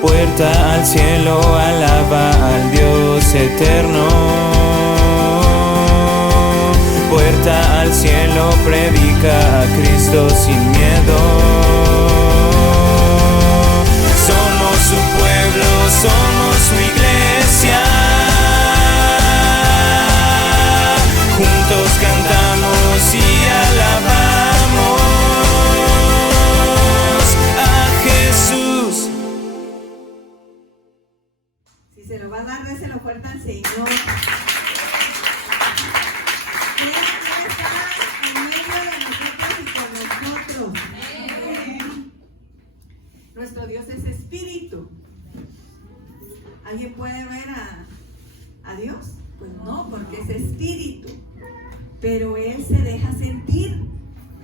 Puerta al cielo, alaba al Dios eterno. Puerta al cielo, predica a Cristo sin miedo. Somos su pueblo, somos su iglesia. Juntos cantamos y alabamos a Jesús. Si se lo va a dar, déselo fuerte al Señor. Él está en medio de nosotros y con nosotros. Nuestro Dios es espíritu. ¿Alguien puede ver a Dios? Pues no, porque es espíritu. Pero Él se deja sentir.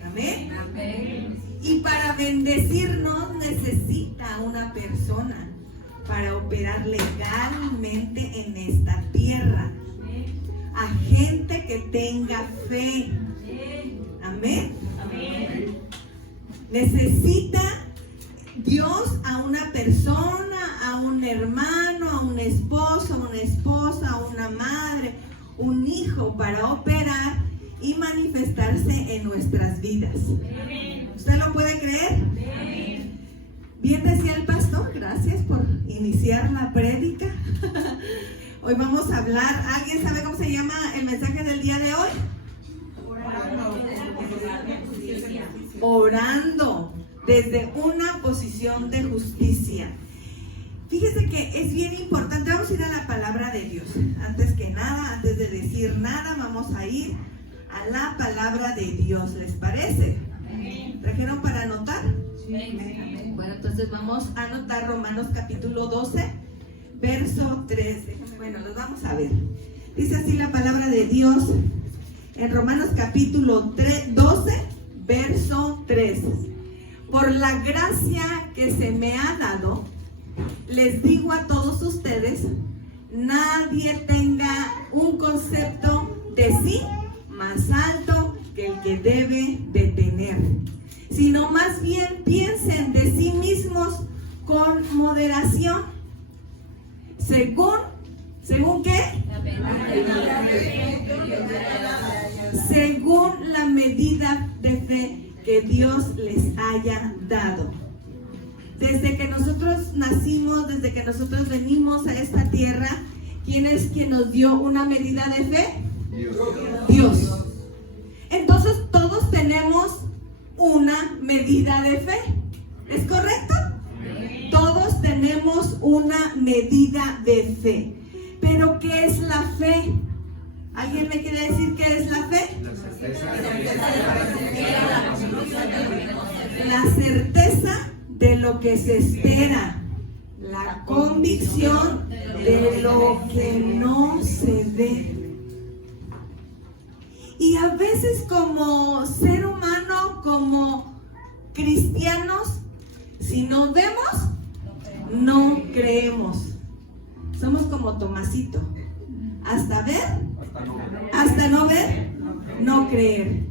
Amén. Amén. Y para bendecirnos necesita una persona para operar legalmente en esta tierra. A gente que tenga fe. Amén. Amén. Necesita Dios a una persona, a un hermano, a un esposo, a una esposa, a una madre, un hijo para operar y manifestarse en nuestras vidas. ¿Usted lo puede creer? Bien decía el pastor, gracias por iniciar la prédica. Hoy vamos a hablar, ¿alguien sabe cómo se llama el mensaje del día de hoy? Orando desde una posición de justicia. Fíjese que es bien importante, vamos a ir a la palabra de Dios. Antes que nada, antes de decir nada, vamos a ir a la palabra de Dios. ¿Les parece? ¿Trajeron para anotar? Bueno, entonces vamos a anotar Romanos capítulo 12, verso 3. Bueno, los vamos a ver. Dice así la palabra de Dios en Romanos capítulo 12, verso 3. Por la gracia que se me ha dado, les digo a todos ustedes, nadie tenga un concepto de sí más alto que el que debe de tener, sino más bien piensen de sí mismos con moderación, ¿según qué? Según la medida de fe que Dios les haya dado. Desde que nosotros nacimos, desde que nosotros venimos a esta tierra, ¿quién es quien nos dio una medida de fe? Dios. Entonces todos tenemos una medida de fe. ¿Es correcto? Todos tenemos una medida de fe. Pero ¿qué es la fe? ¿Alguien me quiere decir qué es la fe? La certeza de lo que se espera, la convicción de lo que no se ve. Y a veces como ser humano, como cristianos, si no vemos, no creemos. Somos como Tomasito. Hasta ver, hasta no ver, no creer.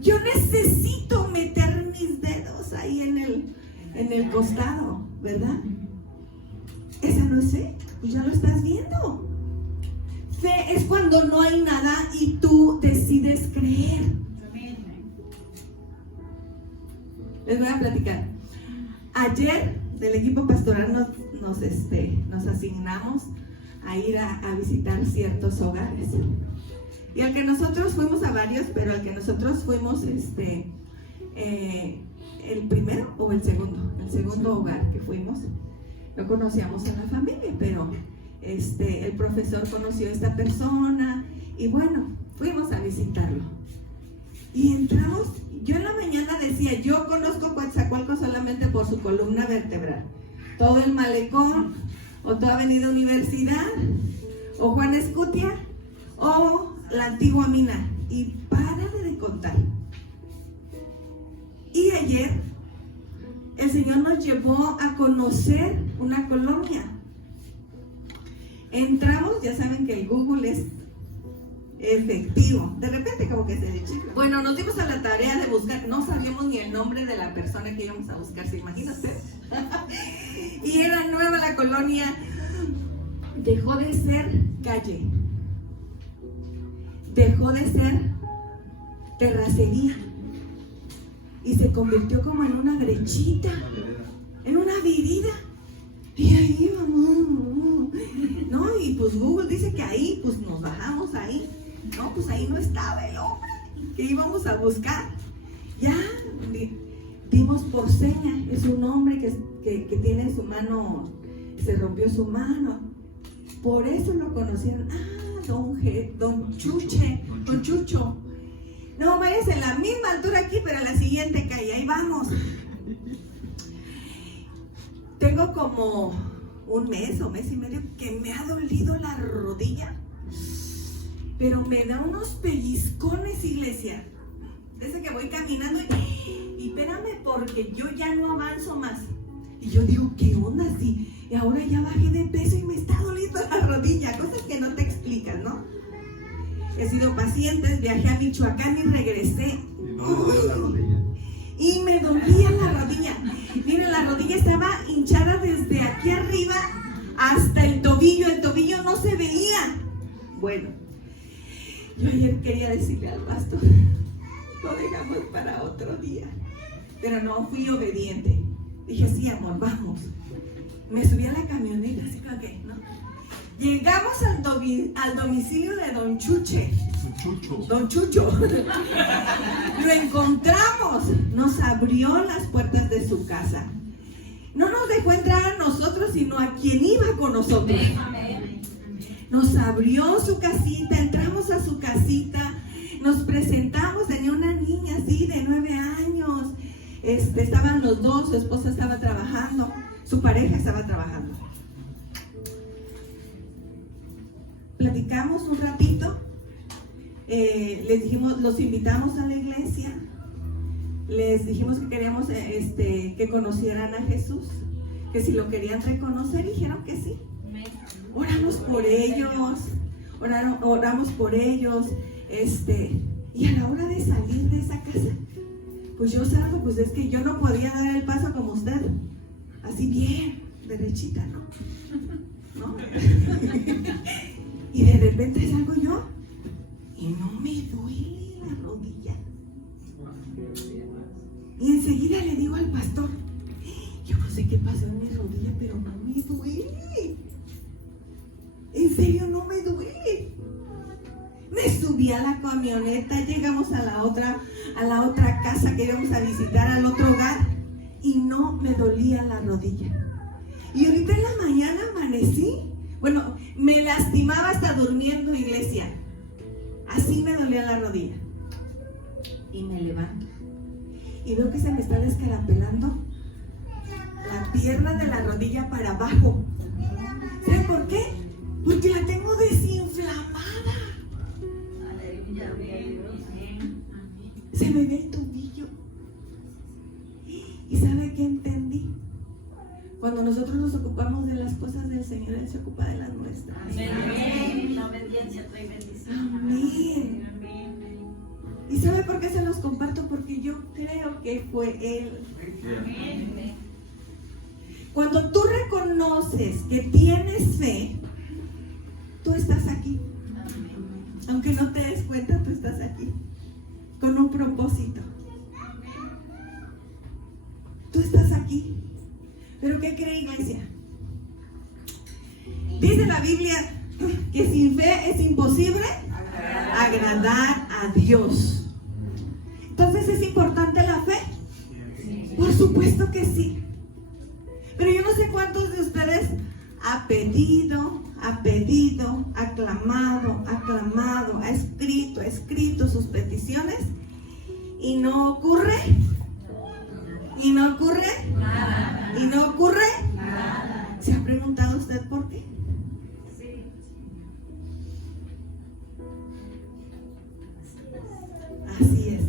Yo necesito meter mis dedos ahí en el costado, ¿verdad? Esa no es fe, pues ya lo estás viendo. Fe es cuando no hay nada y tú decides creer. Les voy a platicar. Ayer del equipo pastoral nos asignamos a ir a visitar ciertos hogares. Y al que nosotros fuimos a varios, pero al que nosotros fuimos el primero o el segundo hogar que fuimos, no conocíamos a la familia, pero el profesor conoció a esta persona y bueno, fuimos a visitarlo. Y entramos, yo en la mañana decía, yo conozco Coatzacoalcos solamente por su columna vertebral. Todo el malecón, o toda Avenida Universidad, o Juan Escutia, o la antigua mina. Y párale de contar. Y ayer, el Señor nos llevó a conocer una colonia. Entramos, ya saben que el Google es efectivo. De repente como que se deschifra. Bueno, nos dimos a la tarea de buscar, no sabíamos ni el nombre de la persona que íbamos a buscar, ¿se imagina usted? Y era nueva la colonia, dejó de ser calle, dejó de ser terracería y se convirtió como en una brechita, en una avenida. Y ahí vamos, ¿no? Y pues Google dice que ahí, pues nos bajamos ahí. No, pues ahí no estaba el hombre que íbamos a buscar. Ya dimos por seña, es un hombre que tiene en su mano, se rompió su mano. Por eso lo conocieron. Don Chucho. No, vayas en la misma altura aquí, pero en la siguiente calle. Ahí vamos. Tengo como un mes o mes y medio que me ha dolido la rodilla, pero me da unos pellizcones, iglesia, desde que voy caminando y espérame porque yo ya no avanzo más. Y yo digo, ¿qué onda? Sí, y ahora ya bajé de peso y me está doliendo la rodilla, cosas que no te explican, ¿no? He sido paciente, viajé a Michoacán y regresé. Y me dolía la rodilla. Miren, la rodilla estaba hinchada desde aquí arriba hasta el tobillo no se veía. Bueno, yo ayer quería decirle al pastor, lo dejamos para otro día, pero no, fui obediente. Dije, sí, amor, vamos. Me subí a la camioneta, así como que, ¿no? Llegamos al domicilio de Don Chucho. Lo encontramos. Nos abrió las puertas de su casa. No nos dejó entrar a nosotros, sino a quien iba con nosotros. Nos abrió su casita, entramos a su casita, nos presentamos, tenía una niña así de 9 años. Estaban los dos, su esposa estaba trabajando, su pareja estaba trabajando. Platicamos un ratito, les dijimos, los invitamos a la iglesia, les dijimos que queríamos que conocieran a Jesús, que si lo querían reconocer, dijeron que sí. Oramos por ellos, y a la hora de salir de esa casa, pues yo salgo, pues es que yo no podía dar el paso como usted, así bien, derechita, ¿no? Y de repente salgo yo y no me duele la rodilla. Y enseguida le digo al pastor, yo no sé qué pasó en mi rodilla, pero no me duele. En serio, no me duele. Me subí a la camioneta, llegamos a la otra casa que íbamos a visitar, al otro hogar, y no me dolía la rodilla. Y ahorita en la mañana amanecí. Bueno, me lastimaba hasta durmiendo, iglesia. Así me dolía la rodilla. Y me levanto. Y veo que se me está descarapelando la pierna de la rodilla para abajo. ¿Saben por qué? Porque la tengo desinflamada. Se me ve el tobillo. ¿Y sabe qué entendí? Cuando nosotros nos ocupamos de las cosas del Señor, Él se ocupa de las nuestras. Amén. Amén. ¿Y sabe por qué se los comparto? Porque yo creo que fue Él. Amén. Cuando tú reconoces que tienes fe, tú estás aquí. Aunque no te des cuenta, tú estás aquí. Con un propósito. Tú estás aquí. ¿Pero qué cree, iglesia? Dice la Biblia que sin fe es imposible agradar a Dios. Entonces, ¿es importante la fe? Por supuesto que sí. Pero yo no sé cuántos de ustedes ha pedido, aclamado, ha escrito sus peticiones y no ocurre. ¿Y no ocurre? Nada. ¿Y no ocurre? Nada. ¿Se ha preguntado usted por qué? Sí. Así es.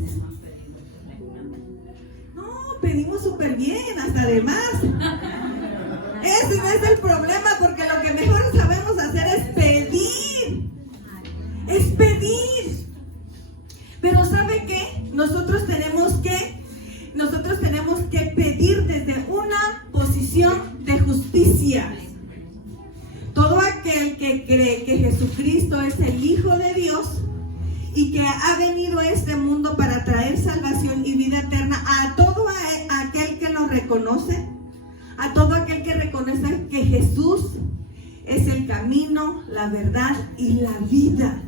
No, pedimos súper bien, hasta de más. Ese no es el problema, porque lo que mejor sabemos hacer es pedir. Es pedir. nosotros tenemos que pedir desde una posición de justicia. Todo aquel que cree que Jesucristo es el Hijo de Dios y que ha venido a este mundo para traer salvación y vida eterna, a todo aquel que lo reconoce, a todo aquel que reconoce que Jesús es el camino, la verdad y la vida.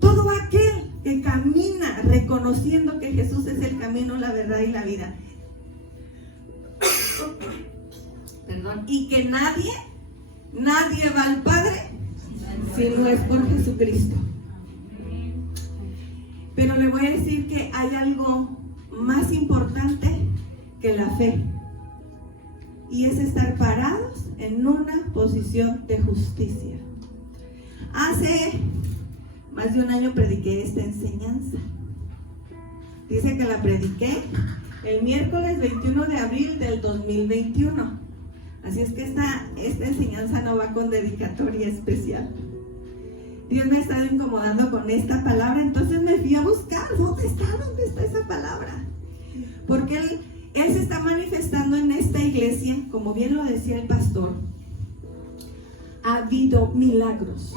Todo aquel que camina reconociendo que Jesús es el camino, la verdad y la vida. Perdón. Y que nadie va al Padre si no es por Jesucristo. Pero le voy a decir que hay algo más importante que la fe, y es estar parados en una posición de justicia. Hace más de un año prediqué esta enseñanza. Dice que la prediqué el miércoles 21 de abril del 2021. Así es que esta enseñanza no va con dedicatoria especial. Dios me ha estado incomodando con esta palabra, entonces me fui a buscar. ¿Dónde está esa palabra? Porque Él se está manifestando en esta iglesia, como bien lo decía el pastor. Ha habido milagros.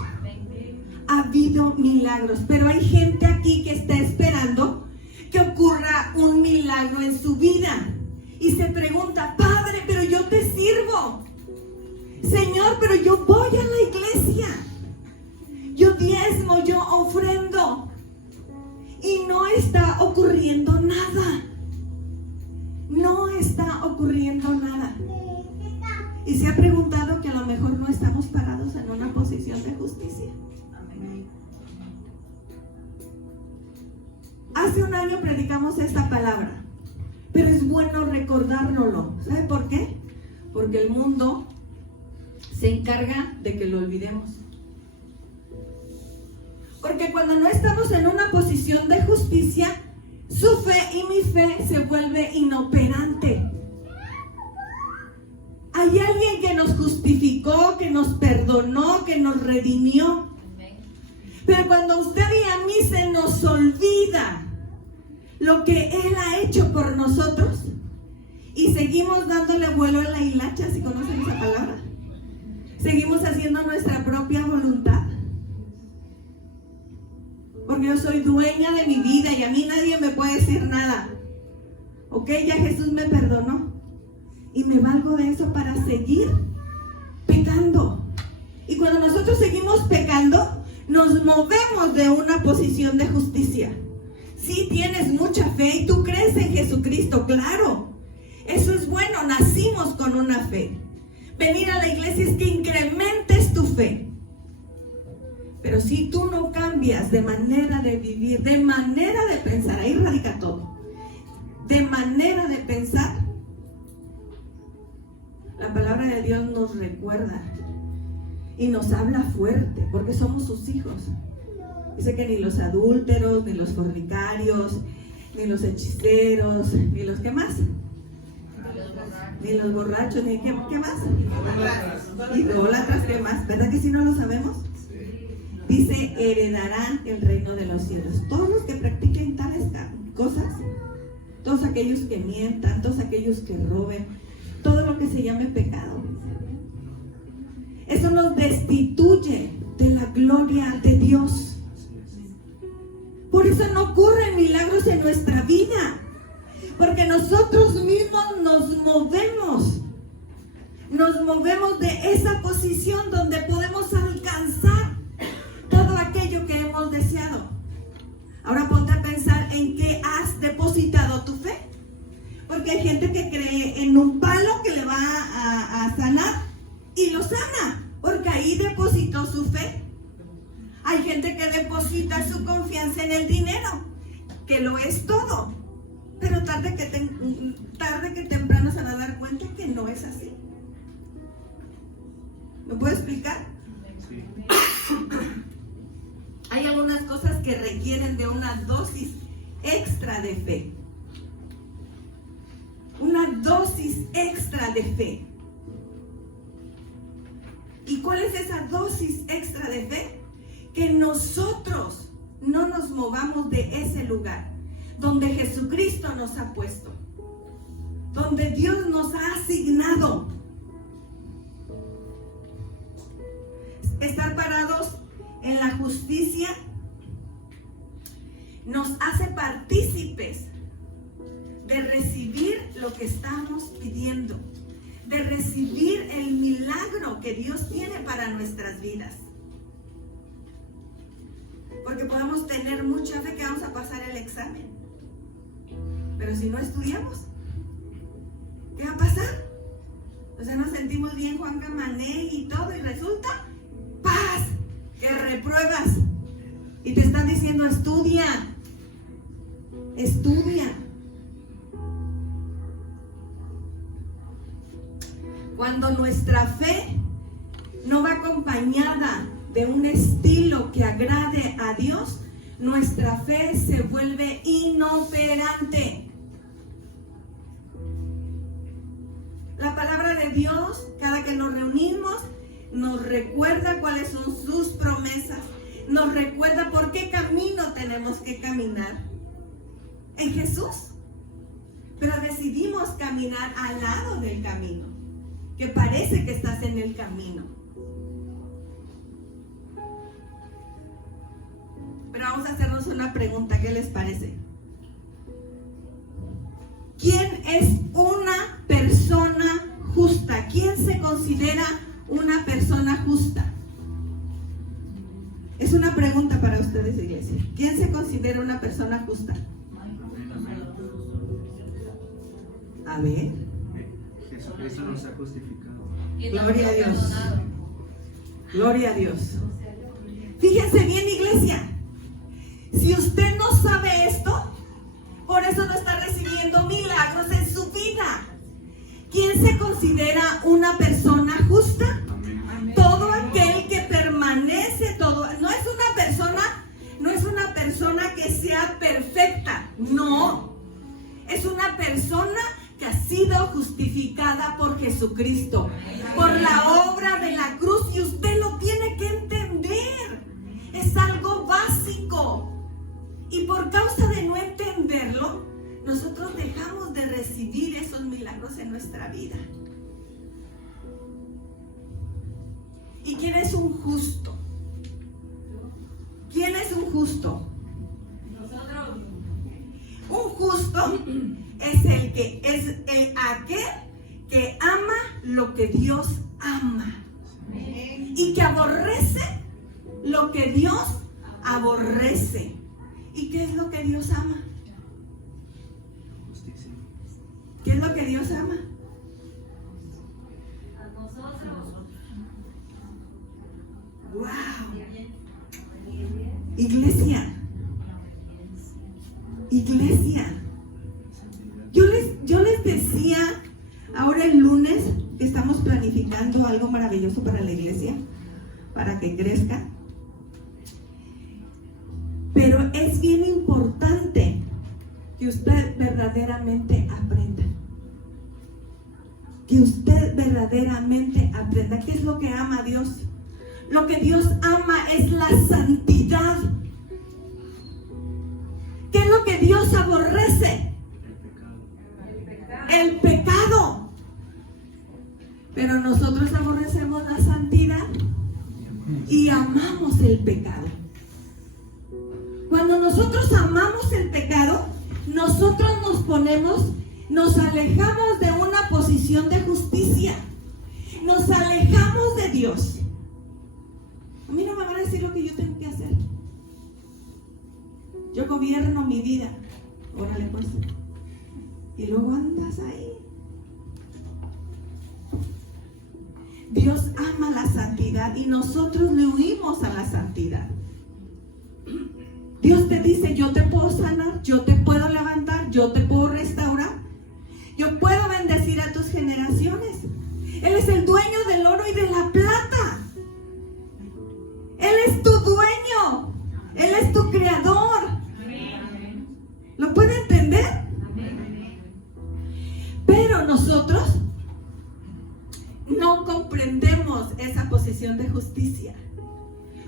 Ha habido milagros, pero hay gente aquí que está esperando que ocurra un milagro en su vida. Y se pregunta: Padre, pero yo te sirvo. Señor, pero yo voy a la iglesia. Yo diezmo, yo ofrendo. Y no está ocurriendo nada. No está ocurriendo nada. Y se ha preguntado que a lo mejor no estamos parados en una posición de justicia. Hace un año predicamos esta palabra, pero es bueno recordárnoslo. ¿Sabe por qué? Porque el mundo se encarga de que lo olvidemos. Porque cuando no estamos en una posición de justicia, su fe y mi fe se vuelve inoperante. Hay alguien que nos justificó, que nos perdonó, que nos redimió. Pero cuando a usted y a mí se nos olvida lo que Él ha hecho por nosotros y seguimos dándole vuelo a la hilacha, si conocen esa palabra, seguimos haciendo nuestra propia voluntad, porque yo soy dueña de mi vida y a mí nadie me puede decir nada. Ok, ya Jesús me perdonó y me valgo de eso para seguir pecando. Y cuando nosotros seguimos pecando, nos movemos de una posición de justicia. Si tienes mucha fe y tú crees en Jesucristo, claro, eso es bueno, nacimos con una fe. Venir a la iglesia es que incrementes tu fe. Pero si tú no cambias de manera de vivir, de manera de pensar, ahí radica todo, de manera de pensar, la palabra de Dios nos recuerda y nos habla fuerte, porque somos sus hijos. Dice que ni los adúlteros, ni los fornicarios, ni los hechiceros, ni los ¿qué más? Ni los borrachos, ni ¿qué más? Idólatras, ¿qué más? ¿Verdad que si no lo sabemos? Dice, heredarán el reino de los cielos. Todos los que practiquen tales cosas, todos aquellos que mientan, todos aquellos que roben, todo lo que se llame pecado, eso nos destituye de la gloria de Dios. Por eso no ocurren milagros en nuestra vida, porque nosotros mismos nos movemos de esa posición donde podemos alcanzar todo aquello que hemos deseado. Ahora ponte a pensar en qué has depositado tu fe, porque hay gente que cree en un palo que le va a sanar y lo sana, porque ahí depositó su fe. Hay gente que deposita su confianza en el dinero, que lo es todo, pero tarde que temprano se van a dar cuenta que no es así. ¿Me puedo explicar? Sí. Hay algunas cosas que requieren de una dosis extra de fe. Una dosis extra de fe. ¿Y cuál es esa dosis extra de fe? Que nosotros no nos movamos de ese lugar donde Jesucristo nos ha puesto, donde Dios nos ha asignado. Estar parados en la justicia nos hace partícipes de recibir lo que estamos pidiendo, de recibir el milagro que Dios tiene para nuestras vidas. Porque podemos tener mucha fe que vamos a pasar el examen, pero si no estudiamos, ¿qué va a pasar? O sea, nos sentimos bien Juan Camané y todo, y resulta ¡paz! Que repruebas y te están diciendo estudia. Cuando nuestra fe no va acompañada de un estilo que agrade a Dios, nuestra fe se vuelve inoperante. La palabra de Dios, cada que nos reunimos, nos recuerda cuáles son sus promesas, nos recuerda por qué camino tenemos que caminar. En Jesús. Pero decidimos caminar al lado del camino, que parece que estás en el camino. Pero vamos a hacernos una pregunta, ¿qué les parece? ¿Quién es una persona justa? ¿Quién se considera una persona justa? Es una pregunta para ustedes, iglesia. ¿Quién se considera una persona justa? A ver. Jesucristo nos ha justificado. Gloria a Dios. Gloria a Dios. Fíjense bien, iglesia. Si usted no sabe esto, por eso no está recibiendo milagros en su vida. ¿Quién se considera una persona justa? Amén. Todo aquel que permanece, no es una persona que sea perfecta, no. Es una persona que ha sido justificada por Jesucristo, por la obra de la cruz, y usted lo tiene que entender. Es algo básico. Y por causa de no entenderlo, nosotros dejamos de recibir esos milagros en nuestra vida. ¿Y quién es un justo? ¿Quién es un justo? Nosotros. Un justo es aquel que ama lo que Dios ama. Y que aborrece lo que Dios aborrece. ¿Y qué es lo que Dios ama? Justicia. ¿Qué es lo que Dios ama? A nosotros. ¡Wow! Iglesia. Yo les decía ahora el lunes que estamos planificando algo maravilloso para la iglesia, para que crezca. Pero es bien importante que usted verdaderamente aprenda. Que usted verdaderamente aprenda. ¿Qué es lo que ama Dios? Lo que Dios ama es la santidad. ¿Qué es lo que Dios aborrece? El pecado. Pero nosotros aborrecemos la santidad y amamos el pecado. Cuando nosotros amamos el pecado, nosotros nos alejamos de una posición de justicia. Nos alejamos de Dios. A mí no me van a decir lo que yo tengo que hacer. Yo gobierno mi vida. Órale pues. Y luego andas ahí. Dios ama la santidad y nosotros le huimos a la santidad. Dios te dice, yo te puedo sanar, yo te puedo levantar, yo te puedo restaurar, yo puedo bendecir a tus generaciones. Él es el dueño del oro y de la plata. Él es tu dueño. Él es tu creador. ¿Lo puede entender? Pero nosotros no comprendemos esa posición de justicia.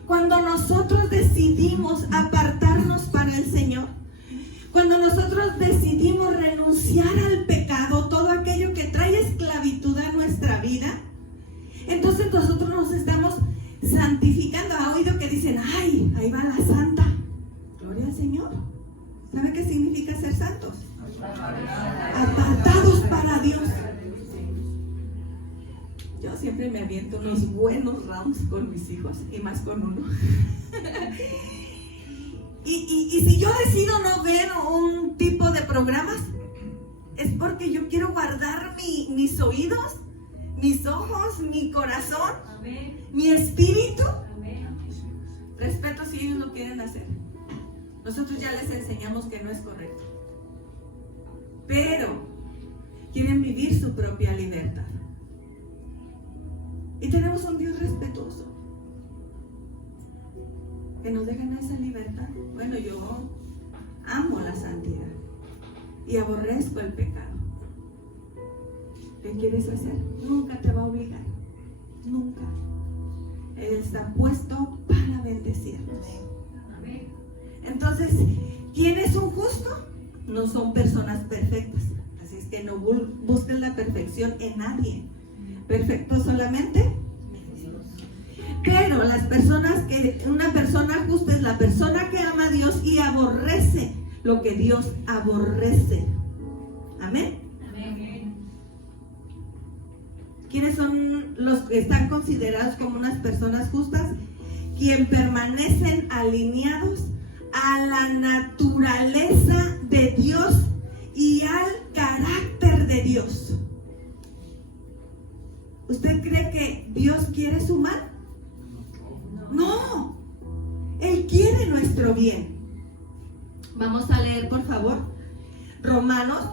Cuando nosotros decidimos apartarnos para el Señor, cuando nosotros decidimos renunciar al pecado, todo aquello que trae esclavitud a nuestra vida, entonces nosotros nos estamos santificando. ¿Ha oído que dicen, ay, ahí va la santa? Gloria al Señor. ¿Sabe qué significa ser santos? Apartados para Dios. Yo siempre me aviento unos buenos rounds con mis hijos, y más con uno. Y si yo decido no ver un tipo de programas, es porque yo quiero guardar mis oídos, mis ojos, mi corazón, mi espíritu. Respeto si ellos lo quieren hacer. Nosotros ya les enseñamos que no es correcto. Pero quieren vivir su propia libertad. Y tenemos un Dios respetuoso que nos dejan esa libertad. Bueno, yo amo la santidad y aborrezco el pecado. ¿Qué quieres hacer? Nunca te va a obligar. Nunca. Él está puesto para bendecirnos. Entonces, ¿quién es un justo? No son personas perfectas. Así es que no busques la perfección en nadie. Perfecto solamente. Pero una persona justa es la persona que ama a Dios y aborrece lo que Dios aborrece. Amén. ¿Quiénes son los que están considerados como unas personas justas? Quien permanecen alineados a la naturaleza de Dios y al carácter de Dios. ¿Usted cree que Dios quiere su mal? No, Él quiere nuestro bien. Vamos a leer, por favor, Romanos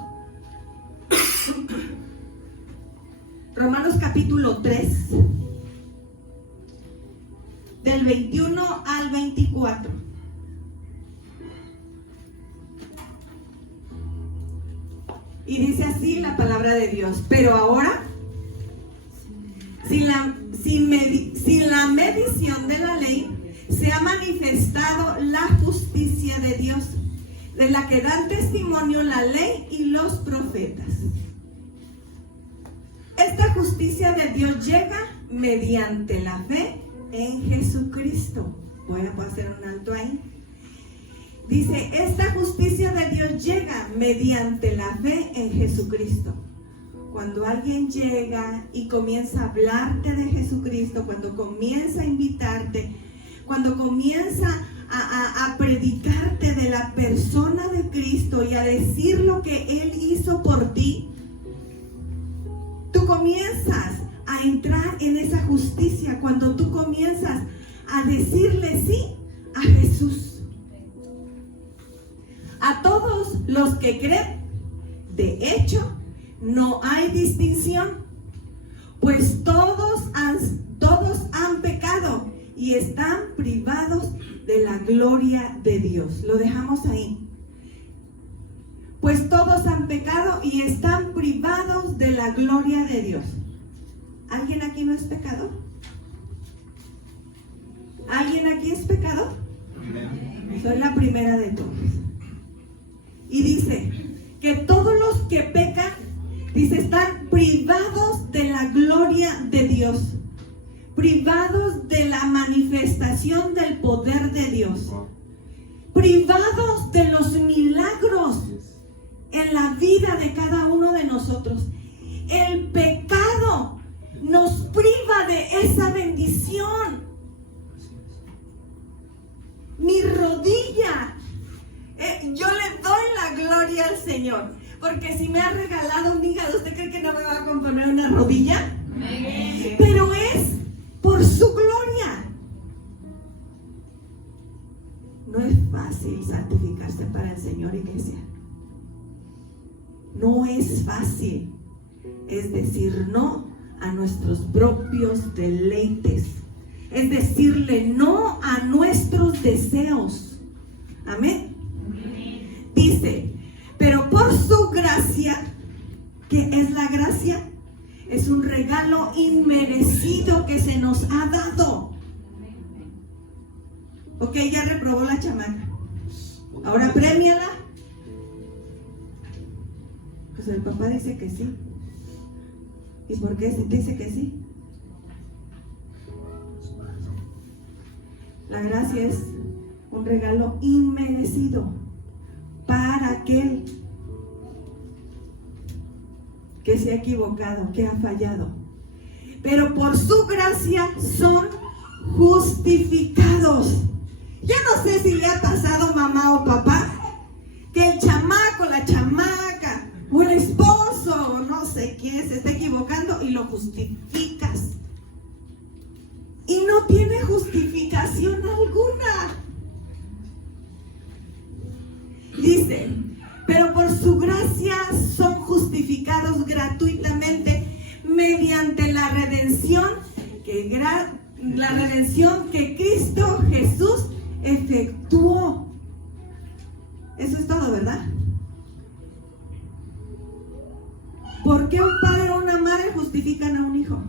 capítulo 3, del 21 al 24. Y dice así la palabra de Dios: pero ahora, sin la medición de la ley, se ha manifestado la justicia de Dios, de la que dan testimonio la ley y los profetas. Esta justicia de Dios llega mediante la fe en Jesucristo. Voy a hacer un alto ahí. Dice, esta justicia de Dios llega mediante la fe en Jesucristo. Cuando alguien llega y comienza a hablarte de Jesucristo, cuando comienza a invitarte, cuando comienza a predicarte de la persona de Cristo y a decir lo que Él hizo por ti, tú comienzas a entrar en esa justicia cuando tú comienzas a decirle sí a Jesús. A todos los que creen, de hecho, no hay distinción, pues todos han pecado y están privados de la gloria de Dios. Lo dejamos ahí. Pues todos han pecado y están privados de la gloria de Dios. ¿Alguien aquí no es pecador? ¿Alguien aquí es pecador? Soy la primera de todos. Y dice que todos los que pecan, dice, están privados de la gloria de Dios, privados de la manifestación del poder de Dios, privados de los milagros en la vida de cada uno de nosotros. El pecado nos priva de esa bendición. Mi rodilla, yo le doy la gloria al Señor, porque si me ha regalado un hígado, ¿usted cree que no me va a componer una rodilla? Pero es por su gloria. No es fácil santificarse para el Señor, iglesia. No es fácil. Es decir no a nuestros propios deleites. Es decirle no a nuestros deseos. Amén. Dice, pero por su gracia, ¿qué es la gracia? Es un regalo inmerecido que se nos ha dado. Ok, ya reprobó la chamaca. Ahora premiala. Pues el papá dice que sí. ¿Y por qué dice que sí? La gracia es un regalo inmerecido para aquel que se ha equivocado, que ha fallado. Pero por su gracia son justificados. Yo no sé si le ha pasado mamá o papá que el chamaco, la chamaca o el esposo o no sé quién se está equivocando y lo justificas. Y no tiene justificación alguna. Dice, pero por su gracia son justificados gratuitamente mediante la redención que Cristo Jesús efectuó. Eso es todo, ¿verdad? ¿Por qué un padre o una madre justifican a un hijo?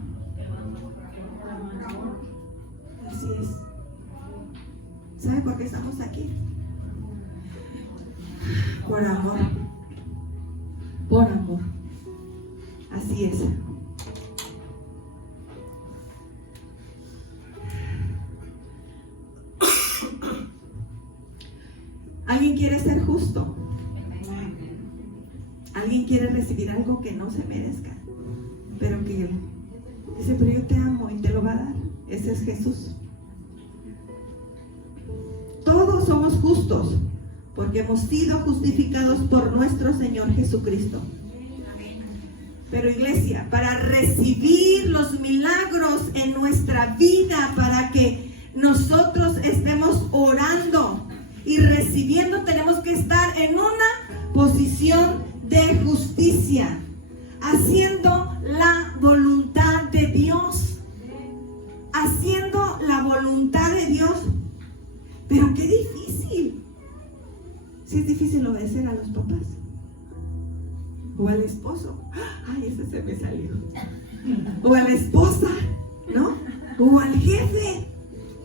Así es. ¿Sabe por qué estamos aquí? Por amor. Por amor. Así es. ¿Alguien quiere ser justo? ¿Alguien quiere recibir algo que no se merezca? Pero que dice, pero yo te amo y te lo va a dar. Ese es Jesús. Todos somos justos porque hemos sido justificados por nuestro Señor Jesucristo. Pero iglesia, para recibir los milagros en nuestra vida, para que nosotros estemos orando y recibiendo, tenemos que estar en una posición de justicia, haciendo la voluntad de Dios, haciendo la voluntad de Dios. Pero qué difícil. Sí es difícil obedecer a los papás o al esposo. Ay, ese se me salió. O a la esposa, ¿no? O al jefe.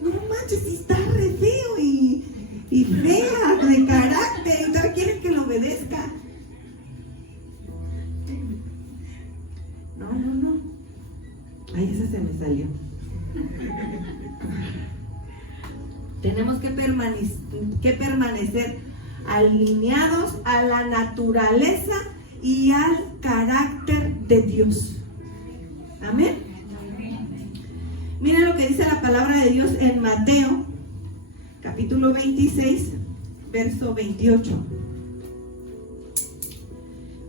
No manches, si está re feo y fea de carácter y todavía quieren que lo obedezca. No. Ay, esa se me salió. Tenemos que permanecer alineados a la naturaleza y al carácter de Dios. Amén. Miren lo que dice la palabra de Dios en Mateo, capítulo 26, verso 28.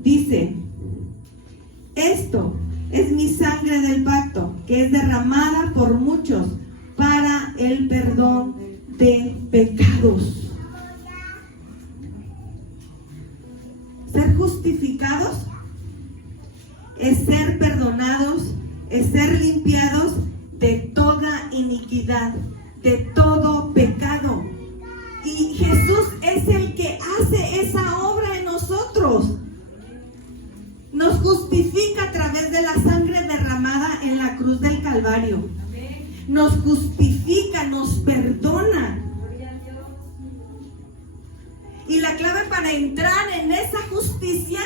Dice, esto es mi sangre del pacto, que es derramada por muchos para el perdón de pecados. Ser justificados es ser perdonados, es ser limpiados de toda iniquidad, de todo pecado. Y Jesús es el que hace esa obra en nosotros. Nos justifica a través de la sangre derramada en la cruz del Calvario. Nos justifica, nos perdona. Y la clave para entrar en esa justicia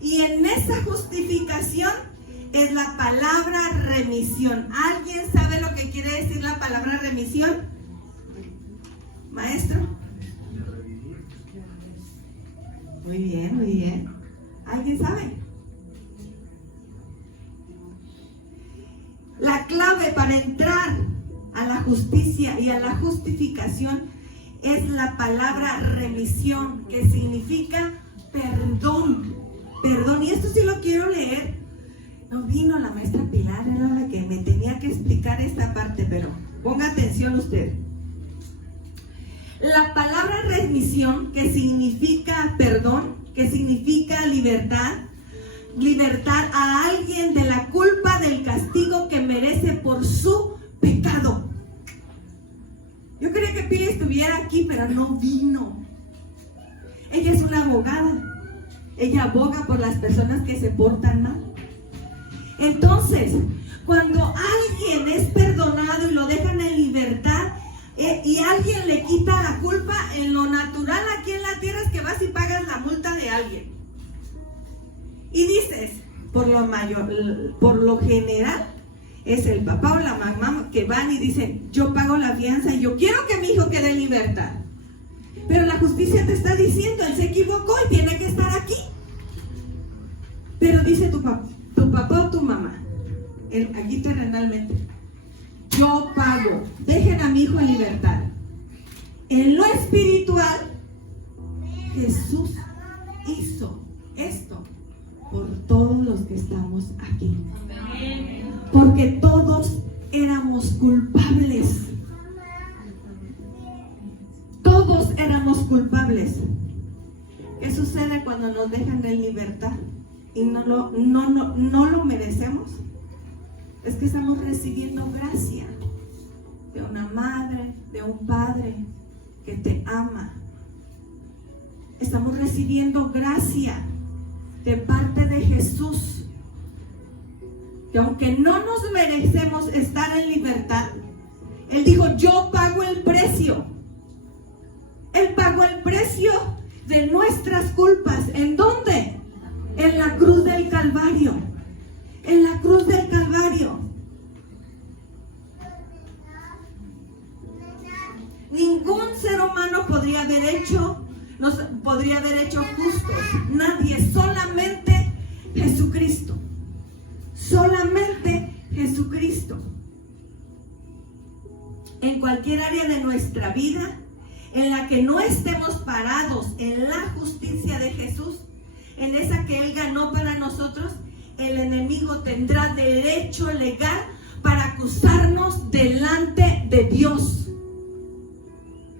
y en esa justificación es la palabra remisión. ¿Alguien sabe lo que quiere decir la palabra remisión? Maestro. Muy bien. ¿Alguien sabe? La clave para entrar a la justicia y a la justificación es la palabra remisión, que significa perdón. Perdón, y esto sí lo quiero leer. No vino la maestra Pilar, era la que me tenía que explicar esta parte, pero ponga atención usted. La palabra remisión, que significa perdón, que significa libertad a alguien de la culpa del castigo que merece por su pecado. Yo creía que Pili estuviera aquí, pero no vino. Ella es una abogada. Ella aboga por las personas que se portan mal. Entonces, cuando alguien es perdonado y lo dejan en libertad, y alguien le quita la culpa, en lo natural aquí en la tierra es que vas y pagas la multa de alguien. Y dices, por lo general, es el papá o la mamá que van y dicen, yo pago la fianza y yo quiero que mi hijo quede en libertad. Pero la justicia te está diciendo, él se equivocó y tiene que estar aquí. Pero dice tu papá o tu mamá, aquí terrenalmente, yo pago, dejen a mi hijo en libertad. En lo espiritual, Jesús hizo esto por todos los que estamos aquí. Porque todos éramos culpables. Todos éramos culpables. ¿Qué sucede cuando nos dejan en libertad y no lo merecemos? Es que estamos recibiendo gracia de una madre, de un padre que te ama. Estamos recibiendo gracia de parte de Jesús, que aunque no nos merecemos estar en libertad, Él dijo, yo pago el precio. Él pagó el precio de nuestras culpas. ¿En dónde? En la cruz del Calvario. En la cruz del Calvario. Ningún ser humano podría haber hecho justos. Nadie, solamente Jesucristo. Solamente Jesucristo. En cualquier área de nuestra vida en la que no estemos parados en la justicia de Jesús, en esa que Él ganó para nosotros, el enemigo tendrá derecho legal para acusarnos delante de Dios.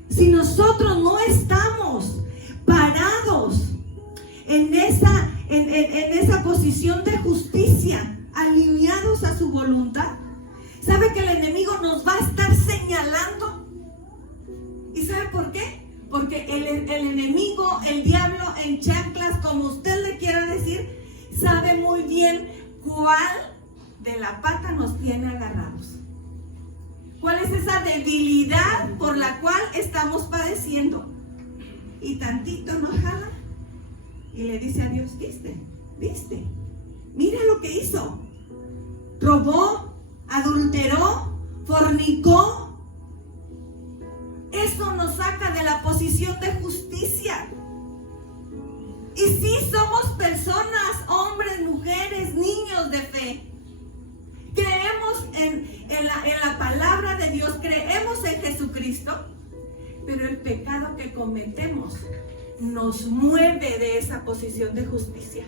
Si nosotros no estamos parados en esa posición de justicia, alineados a su voluntad, ¿sabe que el enemigo nos va a estar señalando? ¿Y sabe por qué? Porque el enemigo, el diablo en chanclas, como usted le quiera decir, sabe muy bien cuál de la pata nos tiene agarrados. ¿Cuál es esa debilidad por la cual estamos padeciendo? Y tantito nos jala y le dice a Dios, ¿viste? Mira lo que hizo. Robó, adulteró, fornicó. Eso nos saca de la posición de justicia. Y si somos personas, hombres, mujeres, niños de fe, creemos en la palabra de Dios, creemos en Jesucristo, pero el pecado que cometemos nos mueve de esa posición de justicia.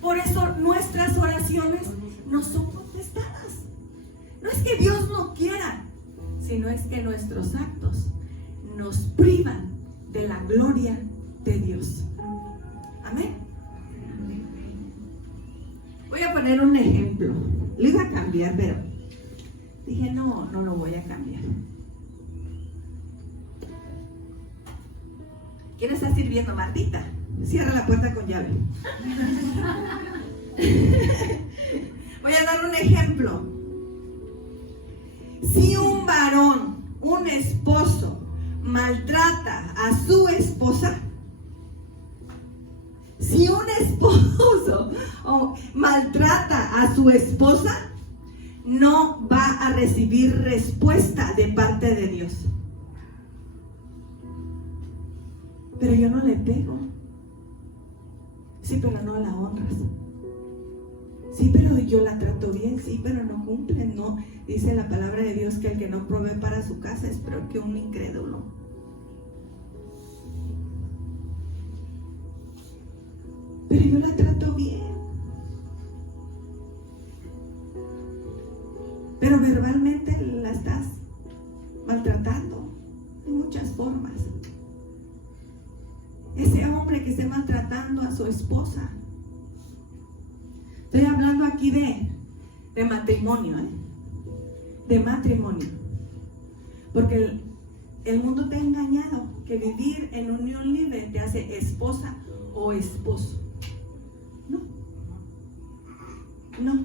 Por eso nuestras oraciones no son contestadas. No es que Dios no quiera, sino es que nuestros actos nos privan de la gloria de Dios. Amén. Voy a poner un ejemplo. Lo iba a cambiar, pero dije, no lo voy a cambiar. ¿Quién está sirviendo, Martita? Cierra la puerta con llave. Voy a dar un ejemplo. Si un varón, un esposo, maltrata a su esposa, si un esposo maltrata a su esposa, no va a recibir respuesta de parte de Dios. Pero yo no le pego. Sí, pero no la honras. Sí, pero yo la trato bien. Sí, pero no cumple. No, dice la palabra de Dios que el que no provee para su casa es peor que un incrédulo. Pero yo la trato bien. Pero verbalmente la estás maltratando de muchas formas. Ese hombre que esté maltratando a su esposa. Estoy hablando aquí de matrimonio, de matrimonio. Porque el mundo te ha engañado que vivir en unión libre te hace esposa o esposo. No.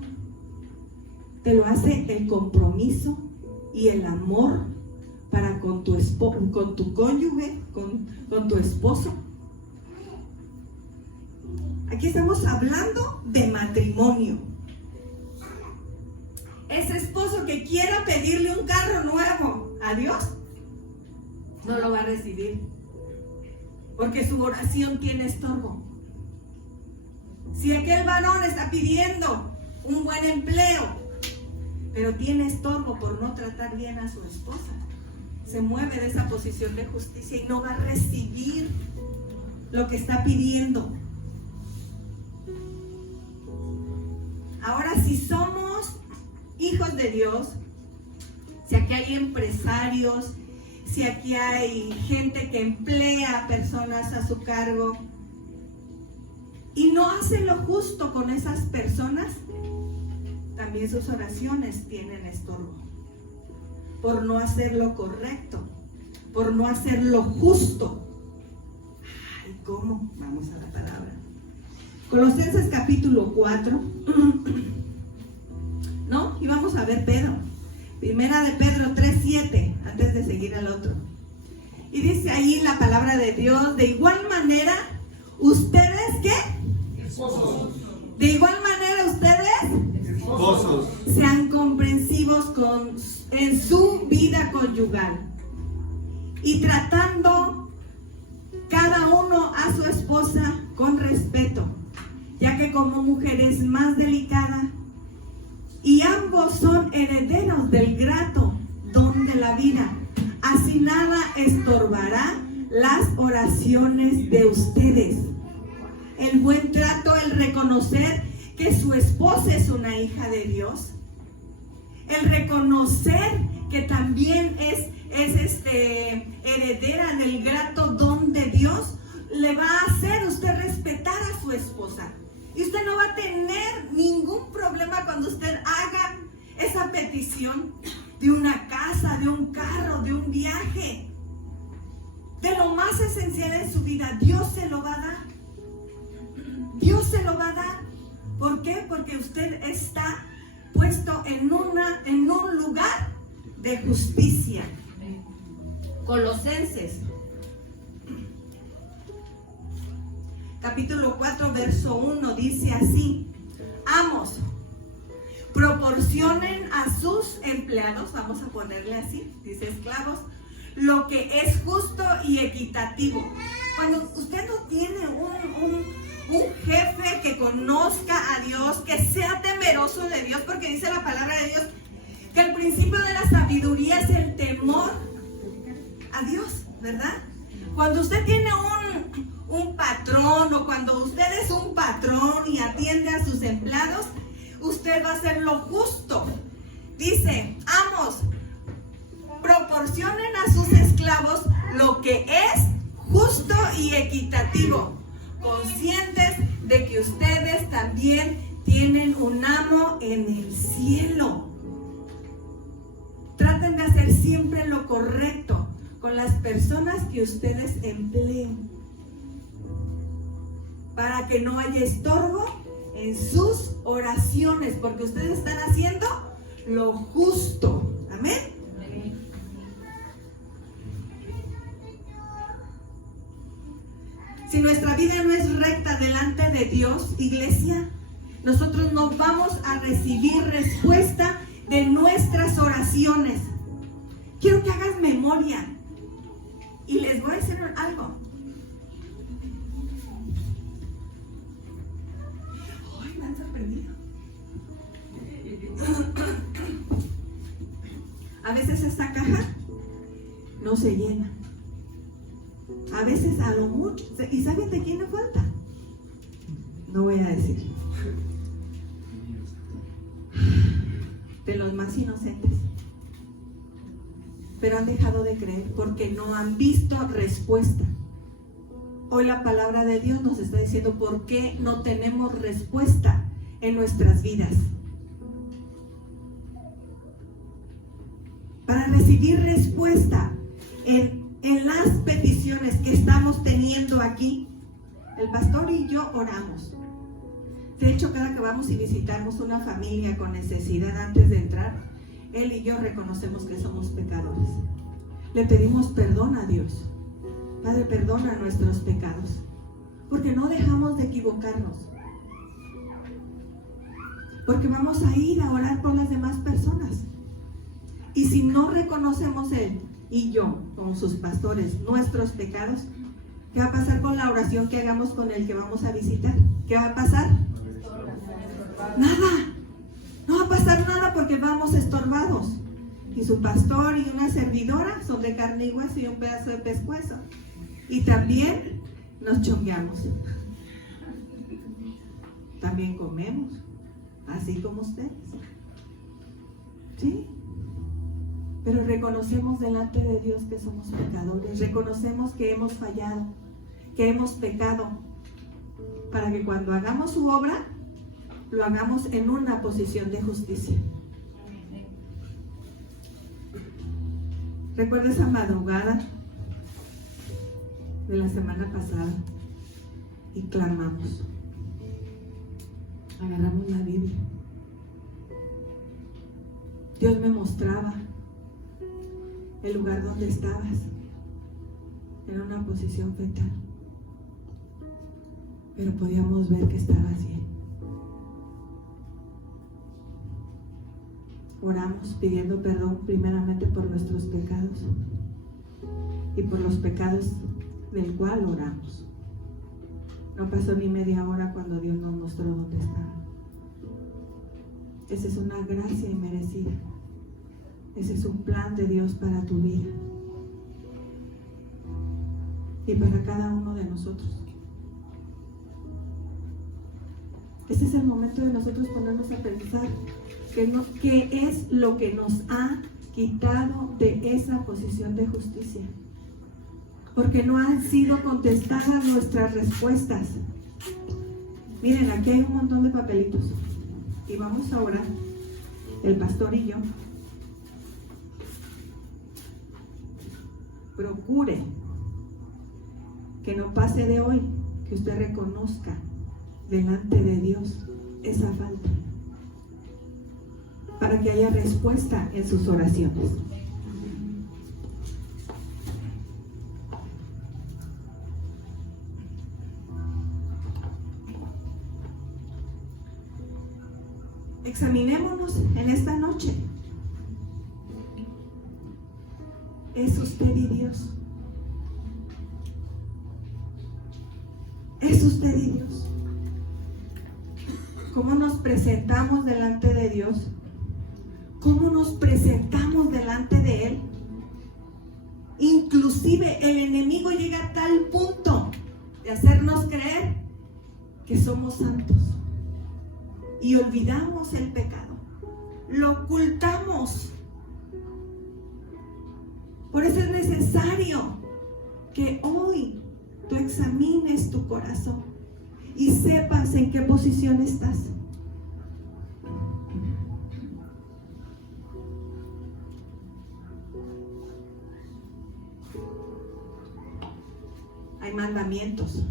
Te lo hace el compromiso y el amor para con tu cónyuge, con tu esposo. Aquí estamos hablando de matrimonio. Ese esposo que quiera pedirle un carro nuevo a Dios, no lo va a recibir, porque su oración tiene estorbo. Si aquel varón está pidiendo un buen empleo, pero tiene estorbo por no tratar bien a su esposa, se mueve de esa posición de justicia y no va a recibir lo que está pidiendo. Ahora, si somos hijos de Dios, si aquí hay empresarios, si aquí hay gente que emplea personas a su cargo y no hace lo justo con esas personas, también sus oraciones tienen estorbo por no hacer lo correcto, por no hacer lo justo. Ay, ¿cómo? Vamos a la palabra. Colosenses capítulo 4. ¿No? Y vamos a ver Pedro. Primera de Pedro 3:7, antes de seguir al otro. Y dice ahí la palabra de Dios: de igual manera, ustedes, ¿qué? Esposos. De igual manera, ustedes Esposos. sean comprensivos en su vida conyugal y tratando cada uno a su esposa con respeto, ya que como mujer es más delicada y ambos son herederos del grato don de la vida. Así nada estorbará las oraciones de ustedes. El buen trato, el reconocer que su esposa es una hija de Dios, el reconocer que también es heredera del grato don de Dios, le va a hacer usted respetar a su esposa. Y usted no va a tener ningún problema cuando usted haga esa petición de una casa, de un carro, de un viaje, de lo más esencial en su vida. Dios se lo va a dar. Dios se lo va a dar. ¿Por qué? Porque usted está puesto en un lugar de justicia. Colosenses capítulo 4, verso 1 dice así: amos, proporcionen a sus empleados, vamos a ponerle así, dice esclavos, lo que es justo y equitativo. Cuando usted no tiene un jefe que conozca a Dios, que sea temeroso de Dios, porque dice la palabra de Dios que el principio de la sabiduría es el temor a Dios, ¿verdad? Cuando usted tiene un patrón, o cuando usted es un patrón y atiende a sus empleados, usted va a hacer lo justo. Dice: amos, proporcionen a sus esclavos lo que es justo y equitativo, conscientes de que ustedes también tienen un amo en el cielo. Traten de hacer siempre lo correcto con las personas que ustedes empleen, para que no haya estorbo en sus oraciones, porque ustedes están haciendo lo justo. Amén. Si nuestra vida no es recta delante de Dios, iglesia, nosotros no vamos a recibir respuesta de nuestras oraciones. Quiero que hagas memoria y les voy a decir algo. Ay, me han sorprendido. A veces esta caja no se llena. A veces a lo mucho. ¿Y saben de quién le falta? No voy a decir. De los más inocentes. Pero han dejado de creer porque no han visto respuesta. Hoy la palabra de Dios nos está diciendo por qué no tenemos respuesta en nuestras vidas. Para recibir respuesta en las peticiones que estamos teniendo aquí, el pastor y yo oramos. De hecho, cada que vamos y visitamos una familia con necesidad, antes de entrar, él y yo reconocemos que somos pecadores. le pedimos perdón a Dios. Padre, perdona nuestros pecados, porque no dejamos de equivocarnos. Porque vamos a ir a orar por las demás personas. Y si no reconocemos Él y yo, como sus pastores, nuestros pecados, ¿qué va a pasar con la oración que hagamos con el que vamos a visitar? ¿Qué va a pasar? Nada. No va a pasar nada porque vamos estorbados. Y su pastor y una servidora son de carne y hueso y un pedazo de pescuezo. Y también nos chongueamos. También comemos, así como ustedes. ¿Sí? Pero reconocemos delante de Dios que somos pecadores. Reconocemos que hemos fallado, que hemos pecado, para que cuando hagamos su obra, lo hagamos en una posición de justicia. Recuerdo esa madrugada de la semana pasada y clamamos. Agarramos la Biblia. Dios me mostraba el lugar donde estabas. Era una posición fetal, pero podíamos ver que estabas bien. Oramos pidiendo perdón primeramente por nuestros pecados y por los pecados del cual oramos. No pasó ni media hora cuando Dios nos mostró dónde estaba. Esa es una gracia inmerecida. Ese es un plan de Dios para tu vida y para cada uno de nosotros. Ese es el momento de nosotros ponernos a pensar qué es lo que nos ha quitado de esa posición de justicia, porque no han sido contestadas nuestras respuestas. Miren, aquí hay un montón de papelitos y vamos a orar, el pastor y yo. Procure que no pase de hoy que usted reconozca delante de Dios esa falta, para que haya respuesta en sus oraciones. Examinémonos en esta noche. ¿Es usted y Dios? ¿Es usted y Dios? ¿Cómo nos presentamos delante de Dios? ¿Cómo nos presentamos delante de Él? Inclusive el enemigo llega a tal punto de hacernos creer que somos santos y olvidamos el pecado, lo ocultamos. Por eso es necesario que hoy tú examines tu corazón y sepas en qué posición estás. Hay mandamientos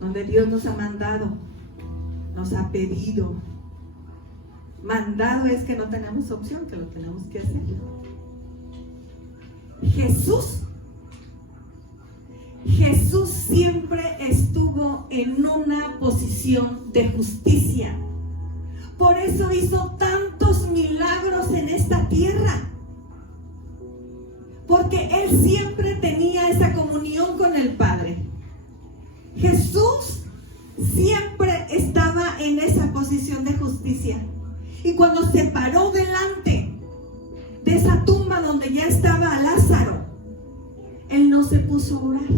donde Dios nos ha mandado, nos ha pedido. Mandado es que no tenemos opción, que lo tenemos que hacer. Jesús siempre estuvo en una posición de justicia. Por eso hizo tantos milagros en esta tierra. Porque Él siempre tenía esa comunión con el Padre. Jesús siempre estaba en esa posición de justicia. Y cuando se paró delante de esa tumba donde ya estaba Lázaro, Él no se puso a orar.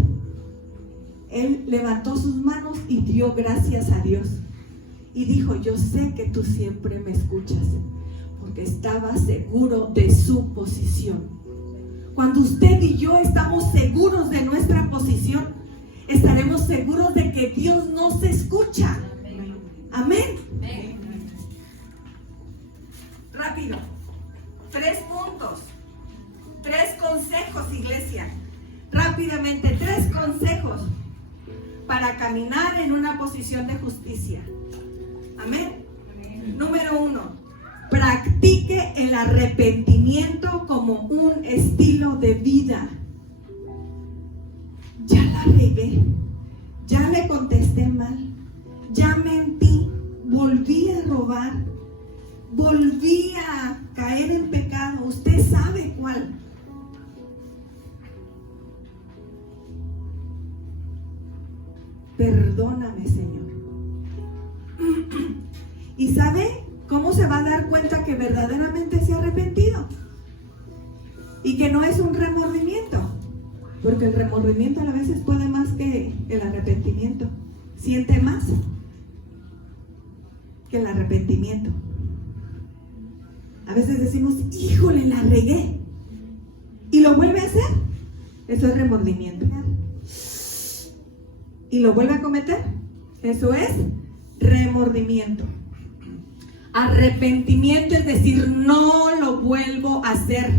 Él levantó sus manos y dio gracias a Dios. Y dijo, yo sé que tú siempre me escuchas, porque estaba seguro de su posición. Cuando usted y yo estamos seguros de nuestra posición, estaremos seguros de que Dios nos escucha. Amén. Amén. Rápido. 3 puntos. 3 consejos, iglesia. Rápidamente, 3 consejos para caminar en una posición de justicia. Amén. Número 1. practique el arrepentimiento como un estilo de vida. Ya la regué, ya le contesté mal, ya mentí, volví a robar, volví a caer en pecado. Usted sabe cuál. Perdóname, Señor. ¿Y sabe cómo se va a dar cuenta que verdaderamente se ha arrepentido? Y que no es un remordimiento. Porque el remordimiento a veces puede más que el arrepentimiento. Siente más que el arrepentimiento. A veces decimos, híjole, la regué. ¿Y lo vuelve a hacer? Eso es remordimiento. ¿Y lo vuelve a cometer? Eso es remordimiento. Arrepentimiento es decir, no lo vuelvo a hacer.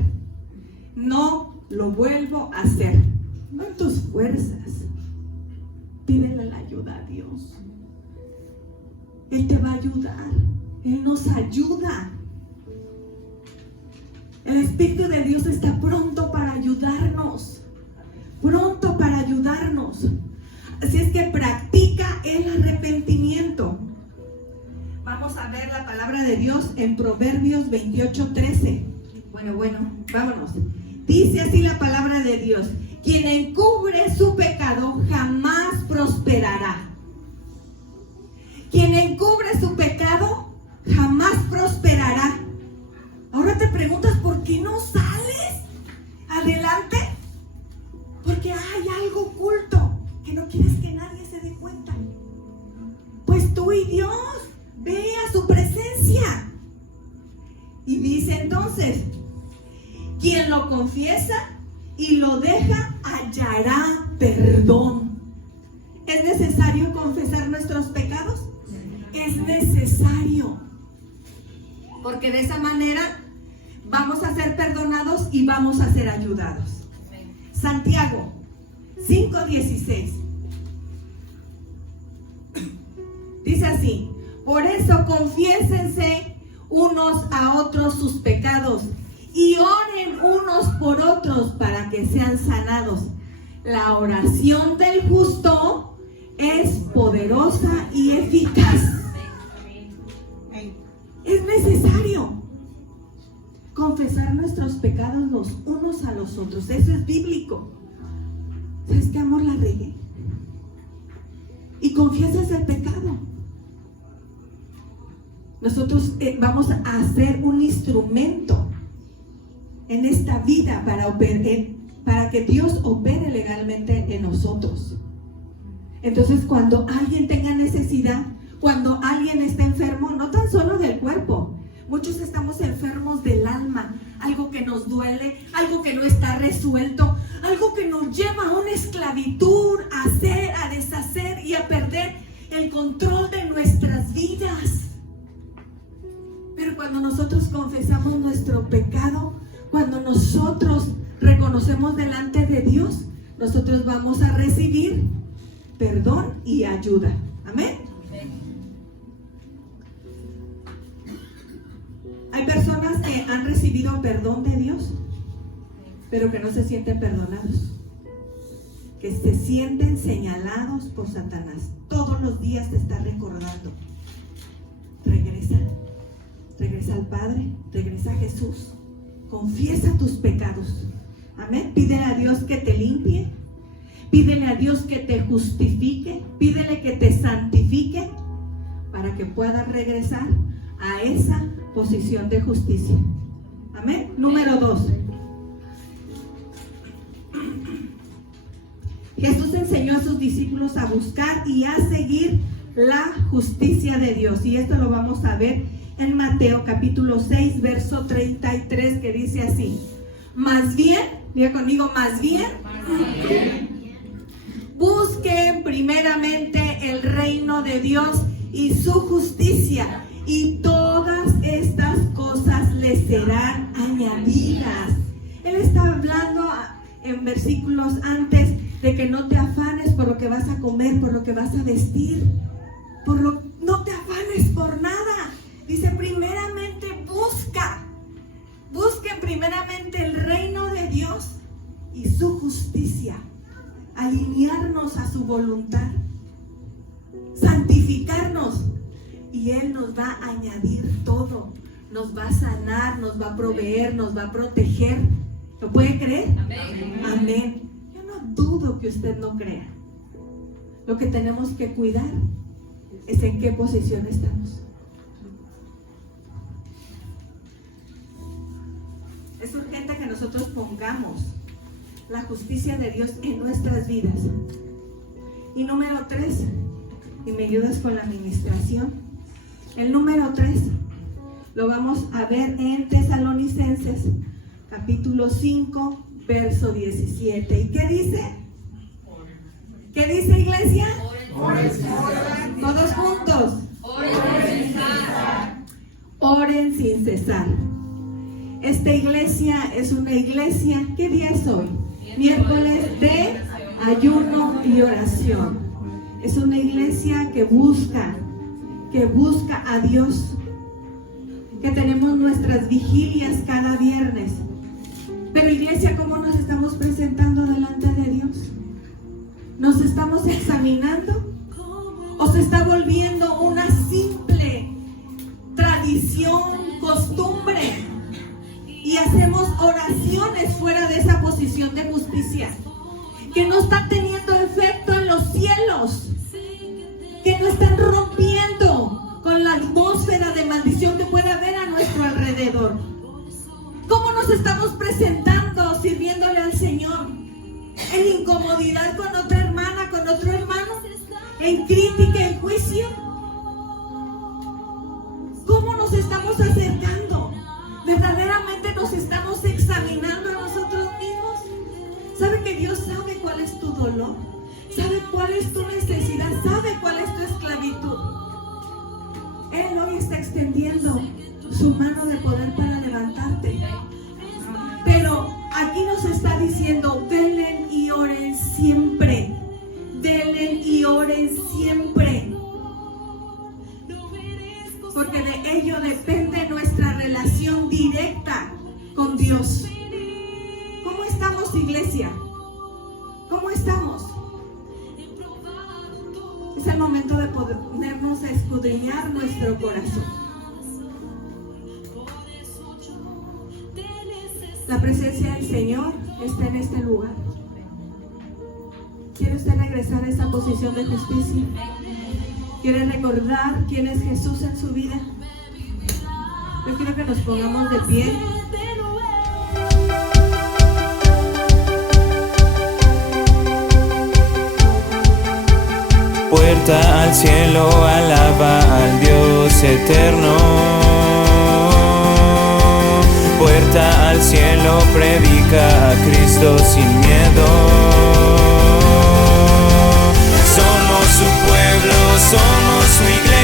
No lo vuelvo a hacer. No en tus fuerzas. Pídele la ayuda a Dios. Él te va a ayudar. Él nos ayuda. El Espíritu de Dios está pronto para ayudarnos. Pronto para ayudarnos. Así es que practica el arrepentimiento. Vamos a ver la palabra de Dios en Proverbios 28:13. Bueno, vámonos. Dice así la palabra de Dios: quien encubre su pecado jamás prosperará. Quien encubre su pecado jamás prosperará. Ahora te preguntas, ¿por qué no sales adelante? Porque hay algo oculto que no quieres que nadie se dé cuenta. Pues tú y Dios, ve a su presencia. Y dice entonces, quien lo confiesa y lo deja, hallará perdón. ¿Es necesario confesar nuestros pecados? Es necesario. Porque de esa manera vamos a ser perdonados y vamos a ser ayudados. Santiago 5:16 dice así: por eso confiésense unos a otros sus pecados y oren unos por otros para que sean sanados. La oración del justo es poderosa y eficaz. Es necesario confesar nuestros pecados los unos a los otros. Eso es bíblico. ¿Sabes qué, amor? La regué. Y confiesas el pecado. Nosotros vamos a hacer un instrumento en esta vida para que Dios opere legalmente en nosotros. Entonces, cuando alguien tenga necesidad, cuando alguien está enfermo, no tan solo del cuerpo, muchos estamos enfermos del alma, algo que nos duele, algo que no está resuelto, algo que nos lleva a una esclavitud, a hacer, a deshacer y a perder el control de nuestras vidas. Pero cuando nosotros confesamos nuestro pecado, cuando nosotros reconocemos delante de Dios, nosotros vamos a recibir perdón y ayuda. Amén. Hay personas que han recibido perdón de Dios, pero que no se sienten perdonados, que se sienten señalados por Satanás. Todos los días te está recordando: regresa al Padre, regresa a Jesús, confiesa tus pecados. Amén. Pídele a Dios que te limpie, pídele a Dios que te justifique, pídele que te santifique para que puedas regresar a esa posición de justicia. Amén. Número 2. Jesús enseñó a sus discípulos a buscar y a seguir la justicia de Dios. Y esto lo vamos a ver en Mateo capítulo 6, verso 33, que dice así: más bien, diga conmigo, más bien, busquen primeramente el reino de Dios y su justicia, y todas estas cosas les serán añadidas. Él está hablando en versículos antes de que no te afanes por lo que vas a comer, por lo que vas a vestir, no te afanes por nada. Dice, primeramente primeramente el reino de Dios y su justicia, alinearnos a su voluntad, santificarnos, y Él nos va a añadir todo, nos va a sanar, nos va a proveer, nos va a proteger. ¿Lo puede creer? Amén. Amén. Yo no dudo que usted no crea. Lo que tenemos que cuidar es en qué posición estamos. Es urgente que nosotros pongamos la justicia de Dios en nuestras vidas. Y número 3, y me ayudas con la administración. El número 3 lo vamos a ver en Tesalonicenses, capítulo 5, verso 17. ¿Y qué dice? ¿Qué dice, iglesia? Todos juntos. Oren sin cesar. Esta iglesia es una iglesia, ¿qué día es hoy? Miércoles de ayuno y oración. Es una iglesia que busca a Dios, que tenemos nuestras vigilias cada viernes. Pero iglesia, ¿cómo nos estamos presentando delante de Dios? ¿Nos estamos examinando? ¿O se está volviendo una simple tradición, costumbre? Y hacemos oraciones fuera de esa posición de justicia, que no están teniendo efecto en los cielos, que no están rompiendo con la atmósfera de maldición que pueda haber a nuestro alrededor. ¿Cómo nos estamos presentando sirviéndole al Señor? ¿En incomodidad con otra hermana, con otro hermano? ¿En crítica, en juicio? ¿Cómo nos estamos acercando? ¿Verdaderamente nos estamos examinando a nosotros mismos? ¿Sabe que Dios sabe cuál es tu dolor? ¿Sabe cuál es tu necesidad? ¿Sabe cuál es tu esclavitud? Él hoy está extendiendo su mano de poder para levantarte. Pero aquí nos está diciendo: velen y oren siempre. Velen y oren siempre. Porque de ello depende nuestra relación directa con Dios. ¿Cómo estamos, iglesia? ¿Cómo estamos? Es el momento de ponernos a escudriñar nuestro corazón. La presencia del Señor está en este lugar. ¿Quiere usted regresar a esa posición de justicia? ¿Quiere recordar quién es Jesús en su vida? Yo quiero que nos pongamos de pie. Puerta al cielo, alaba al Dios eterno. Puerta al cielo, predica a Cristo sin miedo. Somos su pueblo, somos su iglesia.